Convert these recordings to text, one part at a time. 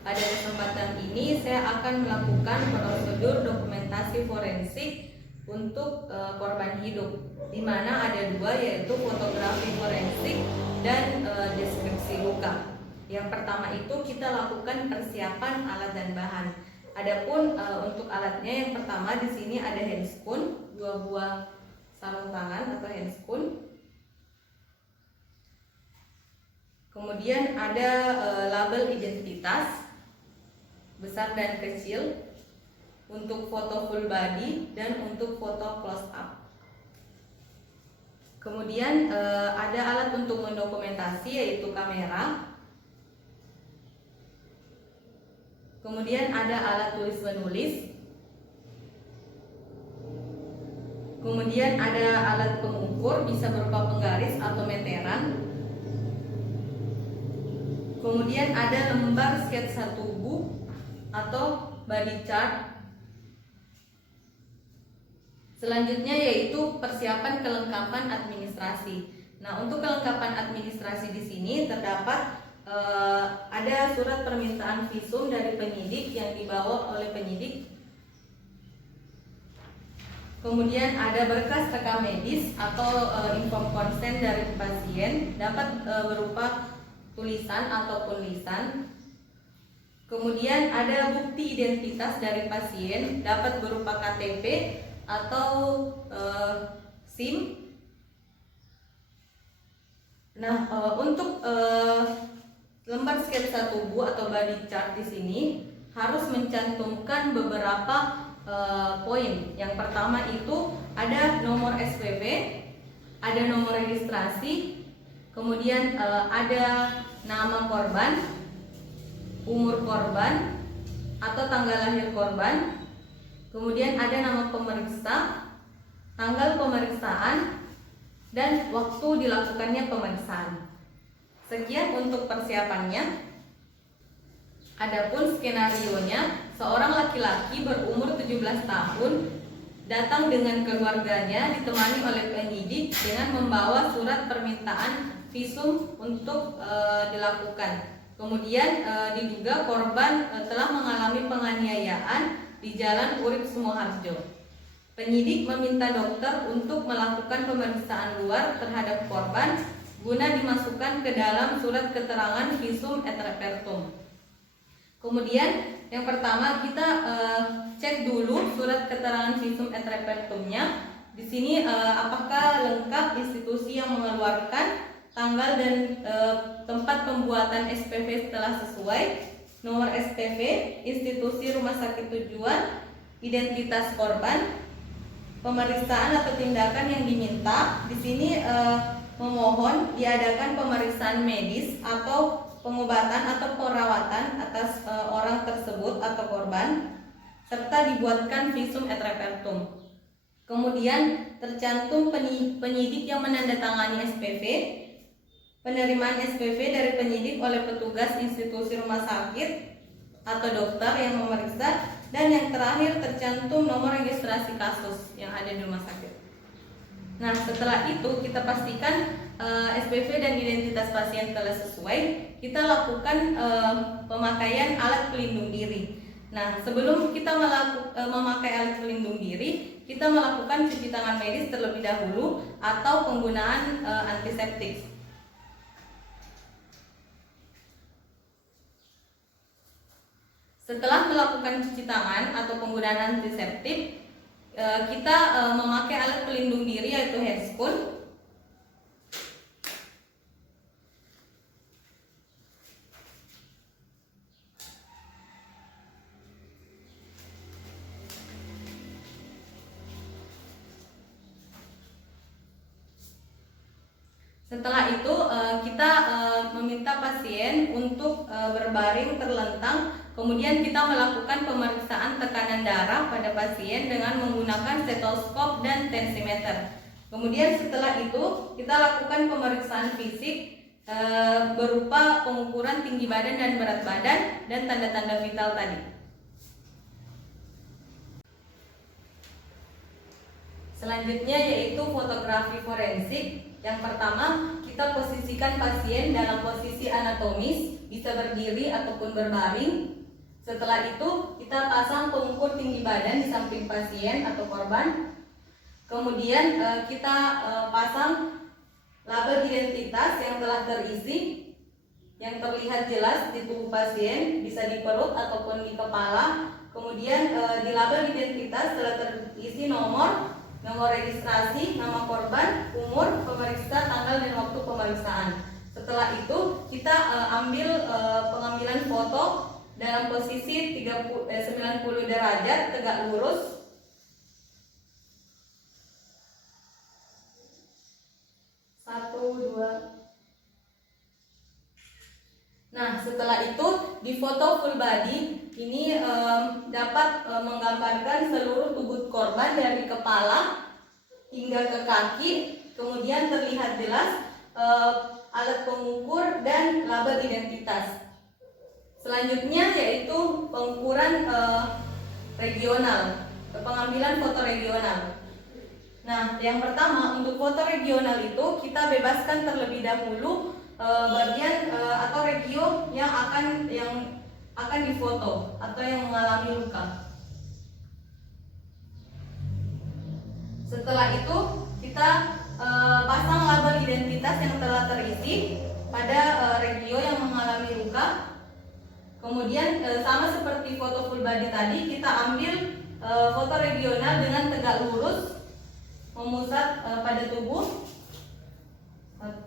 Pada kesempatan ini saya akan melakukan prosedur dokumentasi forensik untuk korban hidup, di mana ada dua, yaitu fotografi forensik dan deskripsi luka. Yang pertama itu kita lakukan persiapan alat dan bahan. Adapun untuk alatnya, yang pertama di sini ada handscoon, 2 buah sarung tangan atau handscoon. Kemudian ada label identitas besar dan kecil untuk foto full body dan untuk foto close up. Kemudian ada alat untuk mendokumentasi, yaitu kamera. Kemudian ada alat tulis menulis. Kemudian ada alat pengukur, bisa berupa penggaris atau meteran. Kemudian ada lembar sketsa tubuh atau body chart. Selanjutnya yaitu persiapan kelengkapan administrasi. Nah, untuk kelengkapan administrasi di sini terdapat ada surat permintaan visum dari penyidik yang dibawa oleh penyidik. Kemudian ada berkas rekam medis atau inform consent dari pasien, dapat berupa tulisan ataupun lisan. Kemudian ada bukti identitas dari pasien, dapat berupa KTP atau SIM. Nah, untuk lembar sketsa tubuh atau body chart di sini harus mencantumkan beberapa poin. Yang pertama itu ada nomor SPP, ada nomor registrasi, kemudian ada nama korban, umur korban atau tanggal lahir korban, kemudian ada nama pemeriksa, tanggal pemeriksaan, dan waktu dilakukannya pemeriksaan. Sekian untuk persiapannya. Adapun skenarionya, seorang laki-laki berumur 17 tahun datang dengan keluarganya ditemani oleh penyidik dengan membawa surat permintaan visum untuk dilakukan. Kemudian diduga korban telah mengalami penganiayaan di Jalan Urip Sumoharjo. Penyidik meminta dokter untuk melakukan pemeriksaan luar terhadap korban guna dimasukkan ke dalam surat keterangan visum et repertum. Kemudian yang pertama kita cek dulu surat keterangan visum et repertumnya. Di sini apakah lengkap institusi yang mengeluarkan, tanggal dan tempat pembuatan SPV telah sesuai, nomor SPV, institusi rumah sakit tujuan, identitas korban, pemeriksaan atau tindakan yang diminta. Di sini memohon diadakan pemeriksaan medis atau pengobatan atau perawatan atas orang tersebut atau korban, serta dibuatkan visum et repertum. Kemudian tercantum penyidik yang menandatangani SPV, penerimaan SPV dari penyidik oleh petugas institusi rumah sakit atau dokter yang memeriksa, dan yang terakhir tercantum nomor registrasi kasus yang ada di rumah sakit. Nah, setelah itu kita pastikan SPV dan identitas pasien telah sesuai, kita lakukan pemakaian alat pelindung diri. Nah, sebelum kita memakai alat pelindung diri, kita melakukan cuci tangan medis terlebih dahulu atau penggunaan antiseptik. Setelah melakukan cuci tangan atau penggunaan antiseptik, kita memakai alat pelindung diri yaitu handscoon. Setelah itu kita meminta pasien untuk berbaring terlentang. Kemudian kita melakukan pemeriksaan tekanan darah pada pasien dengan menggunakan stetoskop dan tensimeter. Kemudian setelah itu kita lakukan pemeriksaan fisik berupa pengukuran tinggi badan dan berat badan dan tanda-tanda vital tadi. Selanjutnya yaitu fotografi forensik. Yang pertama, kita posisikan pasien dalam posisi anatomis, bisa berdiri ataupun berbaring. Setelah itu, kita pasang pengukur tinggi badan di samping pasien atau korban. Kemudian kita pasang label identitas yang telah terisi, yang terlihat jelas di tubuh pasien, bisa di perut ataupun di kepala. Kemudian di label identitas telah terisi nomor registrasi, nama korban, umur, pemeriksa, tanggal dan waktu pemeriksaan. Setelah itu kita ambil pengambilan foto dalam posisi 90 derajat tegak lurus. Nah, setelah itu di foto full body ini dapat menggambarkan seluruh tubuh korban dari kepala hingga ke kaki, kemudian terlihat jelas alat pengukur dan label identitas. Selanjutnya yaitu pengukuran regional, pengambilan foto regional. Nah, yang pertama untuk foto regional itu kita bebaskan terlebih dahulu bagian atau regio yang akan difoto atau yang mengalami luka. Setelah itu kita pasang label identitas yang telah terisi pada regio yang mengalami luka. Kemudian sama seperti foto full body tadi, kita ambil foto regional dengan tegak lurus, memusat pada tubuh. 1,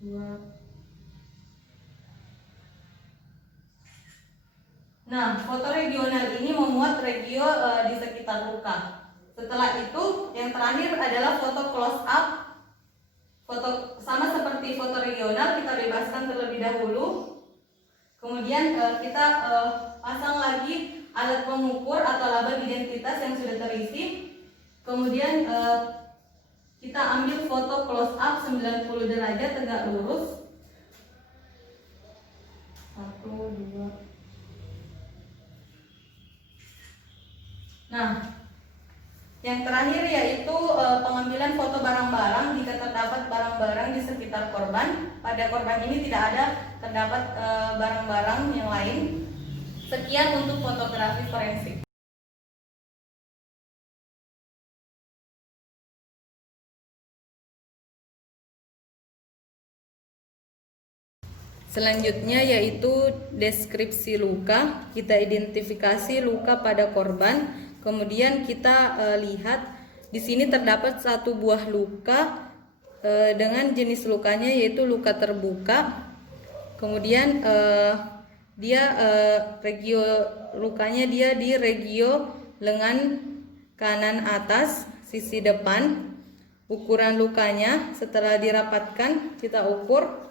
2. Nah, foto regional ini memuat regio di sekitar luka. Setelah itu, yang terakhir adalah foto close up. Foto sama seperti foto regional, kita bebaskan terlebih dahulu. Kemudian kita pasang lagi alat pengukur atau label identitas yang sudah terisi. Kemudian kita ambil foto close up 90 derajat tegak lurus. 1, 2. Nah, yang terakhir yaitu pengambilan foto barang-barang jika terdapat barang-barang di sekitar korban. Pada korban ini tidak ada terdapat barang-barang yang lain. Sekian untuk fotografi forensik. Selanjutnya yaitu deskripsi luka. Kita identifikasi luka pada korban. Kemudian kita lihat di sini terdapat satu buah luka dengan jenis lukanya yaitu luka terbuka. Kemudian dia regio lukanya dia di regio lengan kanan atas sisi depan. Ukuran lukanya setelah dirapatkan kita ukur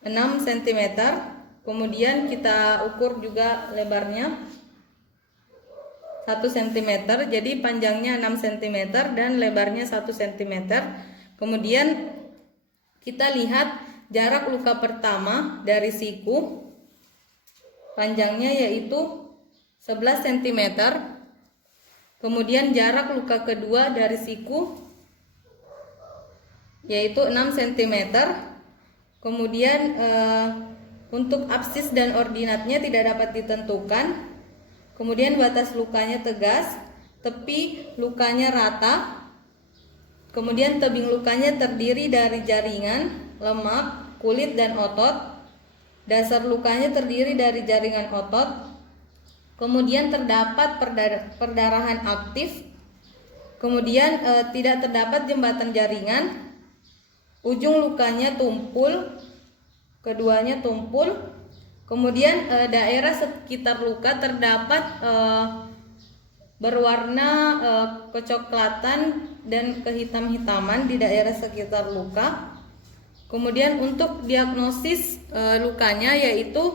6 cm. Kemudian kita ukur juga lebarnya 1 cm. Jadi panjangnya 6 cm dan lebarnya 1 cm. Kemudian kita lihat jarak luka pertama dari siku. Panjangnya yaitu 11 cm. Kemudian jarak luka kedua dari siku yaitu 6 cm. Kemudian untuk absis dan ordinatnya tidak dapat ditentukan. Kemudian batas lukanya tegas, tepi lukanya rata. Kemudian tebing lukanya terdiri dari jaringan, lemak, kulit dan otot. Dasar lukanya terdiri dari jaringan otot. Kemudian terdapat perdarahan aktif. Kemudian tidak terdapat jembatan jaringan. Ujung lukanya tumpul, keduanya tumpul. Kemudian daerah sekitar luka terdapat berwarna kecoklatan dan kehitam-hitaman di daerah sekitar luka. Kemudian untuk diagnosis lukanya yaitu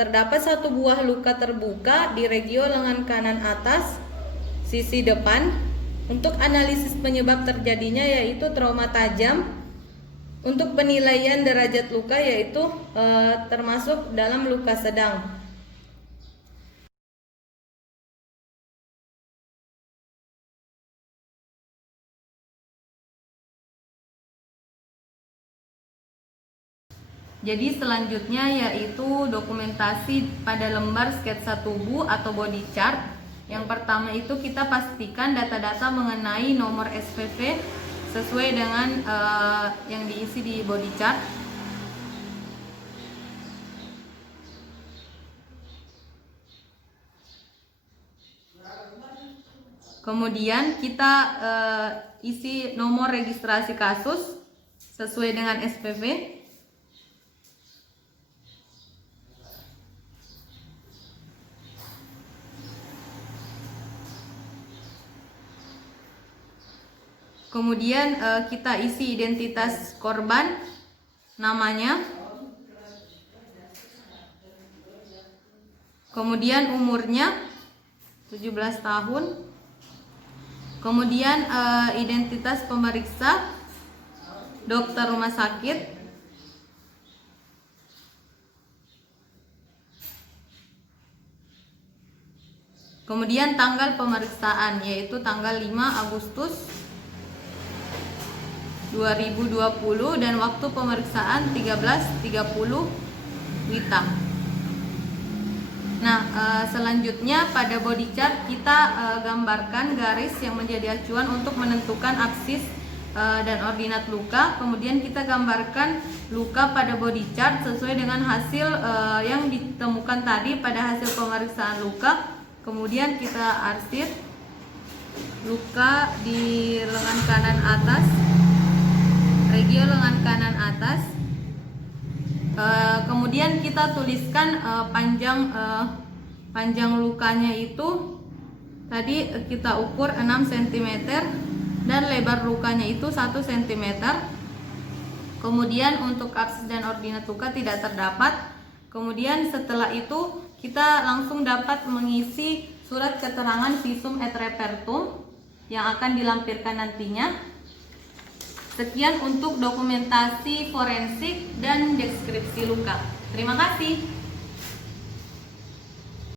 terdapat satu buah luka terbuka di regio lengan kanan atas sisi depan. Untuk analisis penyebab terjadinya yaitu trauma tajam. Untuk penilaian derajat luka yaitu termasuk dalam luka sedang. Jadi selanjutnya yaitu dokumentasi pada lembar sketsa tubuh atau body chart. Yang pertama itu kita pastikan data-data mengenai nomor SPV sesuai dengan yang diisi di body chart. Kemudian kita isi nomor registrasi kasus sesuai dengan SPV. Kemudian kita isi identitas korban, namanya, kemudian umurnya 17 tahun, kemudian identitas pemeriksa, dokter rumah sakit, kemudian tanggal pemeriksaan yaitu tanggal 5 Agustus 2020 dan waktu pemeriksaan 13.30 WITA. Nah, selanjutnya pada body chart kita gambarkan garis yang menjadi acuan untuk menentukan aksis dan ordinat luka. Kemudian kita gambarkan luka pada body chart sesuai dengan hasil yang ditemukan tadi pada hasil pemeriksaan luka. Kemudian kita arsir luka di lengan kanan atas, regio lengan kanan atas. Kemudian kita tuliskan panjang lukanya itu tadi kita ukur 6 cm dan lebar lukanya itu 1 cm. Kemudian untuk aksis dan ordinat luka tidak terdapat. Kemudian setelah itu kita langsung dapat mengisi surat keterangan visum et repertum yang akan dilampirkan nantinya. Sekian untuk dokumentasi forensik dan deskripsi luka. Terima kasih.